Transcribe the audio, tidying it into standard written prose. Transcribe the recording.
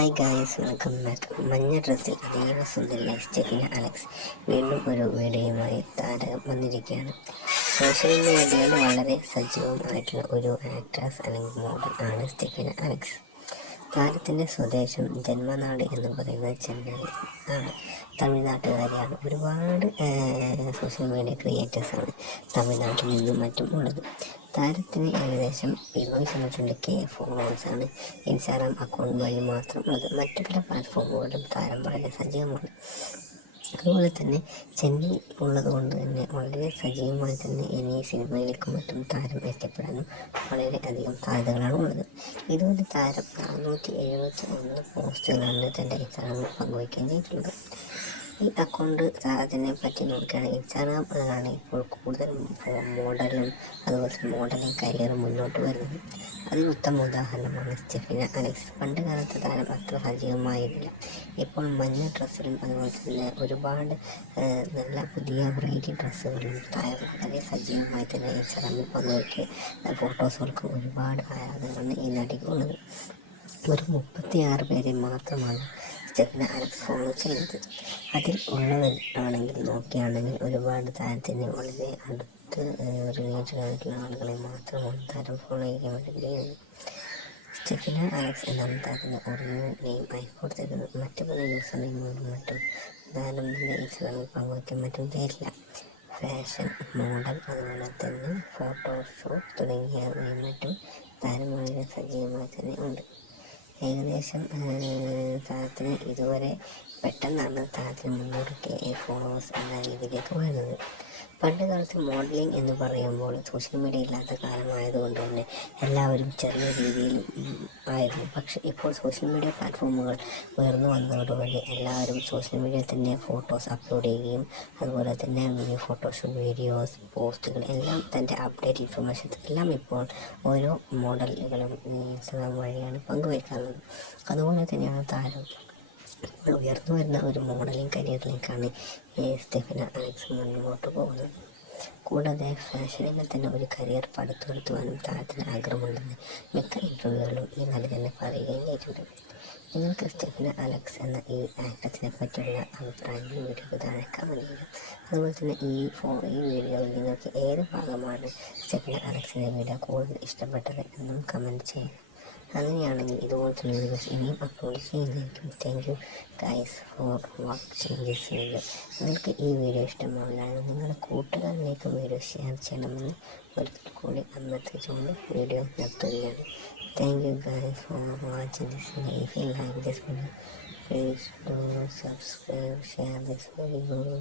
Hi guys, welcome back. മഞ്ഞ ഡ്രസ്സിൽ അതീവ സുന്ദരിയായ സ്റ്റെഫിന അലക്സ് വീണ്ടും ഒരു വീഡിയോയുമായി താരം വന്നിരിക്കുകയാണ്. സോഷ്യൽ മീഡിയയിൽ വളരെ സജീവമായിട്ടുള്ള ഒരു ആക്ട്രസ് അല്ലെങ്കിൽ മോഡൽ ആണ് സ്റ്റെഫിന അലക്സ്. താരത്തിൻ്റെ സ്വദേശം ജന്മനാട് എന്ന് പറയുന്നത് ചെന്നൈ ആണ്. തമിഴ്നാട്ടുകാരിയാണ്. ഒരുപാട് സോഷ്യൽ മീഡിയ ക്രിയേറ്റേഴ്സാണ് തമിഴ്നാട്ടിൽ നിന്നും മറ്റും ഉള്ളത്. താരത്തിന് ഏകദേശം 272K ഫോളോവേഴ്സാണ് ഇൻസ്റ്റാഗ്രാം അക്കൗണ്ട് വഴി മാത്രം ഉള്ളത്. മറ്റു പല പ്ലാറ്റ്ഫോമുകളിലും താരം വളരെ സജീവമാണ്. അതുപോലെ തന്നെ ചെന്നൈ ഉള്ളത് കൊണ്ട് തന്നെ വളരെ സജീവമായി തന്നെ ഇനി സിനിമയിലേക്കും മറ്റും താരം എത്തിപ്പെടാനും വളരെ അധികം സാധ്യതകളാണ് ഉള്ളത്. ഇതുപോലെ താരം 471 പോസ്റ്റുകളാണ് തൻ്റെ ഇൻസ്റ്റാഗ്രാമിൽ പങ്കുവയ്ക്കുകയും ചെയ്തിട്ടുള്ളത്. ഈ അക്കൗണ്ട് താരത്തിനെ പറ്റി നോക്കുകയാണെങ്കിൽ ഇൻസ്റ്റാഗ്രാം ആണ് ഇപ്പോൾ കൂടുതൽ മോഡലും അതുപോലെ തന്നെ മോഡലിംഗ് കരിയർ മുന്നോട്ട് വരുന്നത്. അതിന് ഉത്തമ ഉദാഹരണമാണ് സ്റ്റെഫിന അലക്സ്. പണ്ട് കാലത്ത് താരം അത്ര സജീവമായിരുന്നില്ല. ഇപ്പോൾ മഞ്ഞ ഡ്രസ്സിലും അതുപോലെ തന്നെ ഒരുപാട് നല്ല പുതിയ വെറൈറ്റി ഡ്രസ്സുകളിലും താരം വളരെ സജീവമായി തന്നെ ഇൻസ്റ്റാഗ്രാമിൽ പങ്കുവയ്ക്കുക ഫോട്ടോസുകൾക്ക് ഒരുപാട് ആരാധകരാണ് ഈ നടിക്കുള്ളത്. ഒരു 36 പേരെ മാത്രമാണ് സ്റ്റെഫിന അലക്സ് ഫോളോ ചെയ്യുന്നത്. അതിൽ ഉള്ളവർ ആണെങ്കിൽ നോക്കുകയാണെങ്കിൽ ഒരുപാട് താരത്തിന് വളരെ അടുത്ത് റിലേറ്റഡ് ആയിട്ടുള്ള ആളുകളെ മാത്രമാണ് താരം ഫോളോ ചെയ്യാൻ വേണ്ടി ചെയ്യുന്നത്. സ്റ്റെഫിന അലക്സ് എന്നാണ് താരത്തിൻ്റെ ഒറിജിനൽ നെയിം ആയി കൊടുത്തിരിക്കുന്നത്. മറ്റു പല യൂസർ നെയിമുകളും മറ്റും താരത്തിൻ്റെ ഇൻസ്റ്റാഗ്രാമിൽ പങ്കുവയ്ക്കാൻ മറ്റും തരില്ല. ഫാഷൻ, മോഡൽ, അതുപോലെ തന്നെ ഫോട്ടോഷൂട്ട് തുടങ്ങിയവയും മറ്റും താരം വളരെ സജീവമായി തന്നെ ഉണ്ട്. ഏകദേശം താരത്തിന് ഇതുവരെ പെട്ടെന്നാണ് താരത്തിന് 300K ഫോളോവേഴ്സ് എന്ന രീതിയിലേക്ക് വരുന്നത്. പണ്ട് കാലത്ത് മോഡലിംഗ് എന്ന് പറയുമ്പോൾ സോഷ്യൽ മീഡിയ ഇല്ലാത്ത കാലമായതുകൊണ്ട് തന്നെ എല്ലാവരും ചെറിയ രീതിയിൽ ആയിരുന്നു. പക്ഷേ ഇപ്പോൾ സോഷ്യൽ മീഡിയ പ്ലാറ്റ്ഫോമുകൾ ഉയർന്നു വന്നതോടുകൂടി എല്ലാവരും സോഷ്യൽ മീഡിയയിൽ തന്നെ ഫോട്ടോസ് അപ്ലോഡ് ചെയ്യുകയും അതുപോലെ തന്നെ ഫോട്ടോഷൂട്ട് വീഡിയോസ്, പോസ്റ്റുകൾ എല്ലാം തൻ്റെ അപ്ഡേറ്റ് ഇൻഫർമേഷൻസ് എല്ലാം ഇപ്പോൾ ഓരോ മോഡലുകളും ഇൻസ്റ്റാഗ്രാം വഴിയാണ് പങ്കുവയ്ക്കാറുള്ളത്. അതുപോലെ തന്നെയാണ് താരം ഇപ്പോൾ ഉയർന്നു വരുന്ന ഒരു മോഡലിംഗ് കരിയറിലേക്കാണ് സ്റ്റെഫിന അലക്സ് മുന്നോട്ട് പോകുന്നത്. കൂടാതെ ഫാഷനിൽ തന്നെ ഒരു കരിയർ പടുത്തുയർത്തുവാനും താരത്തിന് ആഗ്രഹമുണ്ടെന്ന് മിക്ക ഇൻ്റർവ്യൂകളിലും ഈ നടി തന്നെ പറയുകയും ചെയ്തിട്ടുണ്ട്. നിങ്ങൾക്ക് സ്റ്റെഫിന അലക്സ് എന്ന ഈ ആക്ട്രസിനെ പറ്റിയുള്ള അഭിപ്രായങ്ങൾ വീഡിയോക്ക് താഴെ കമൻറ്റ് ചെയ്യുക. അതുപോലെ തന്നെ ഈ വീഡിയോയിൽ നിങ്ങൾക്ക് ഏത് ഭാഗമാണ് സ്റ്റെഫിന അലക്സിൻ്റെ വീഡിയോ കൂടുതൽ ഇഷ്ടപ്പെട്ടത് എന്നും കമൻറ്റ് ചെയ്യുക. അങ്ങനെയാണെങ്കിൽ ഇതുപോലത്തെ വീഡിയോസ് ഇനിയും അപ്ലോഡ് ചെയ്യുന്നതായിരിക്കും. Thank you guys for watching this video. നിങ്ങൾക്ക് ഈ വീഡിയോ ഇഷ്ടമാവുകയാണെങ്കിൽ നിങ്ങളുടെ കൂട്ടുകാരിലേക്ക് വീഡിയോ ഷെയർ ചെയ്യണമെന്ന് ഒരിക്കൽ കൂടി അഭ്യർത്ഥിച്ചുകൊണ്ട് വീഡിയോ നിർത്തുകയാണ്. Thank you guys for watching this video. If you like this video, please do subscribe, share this video.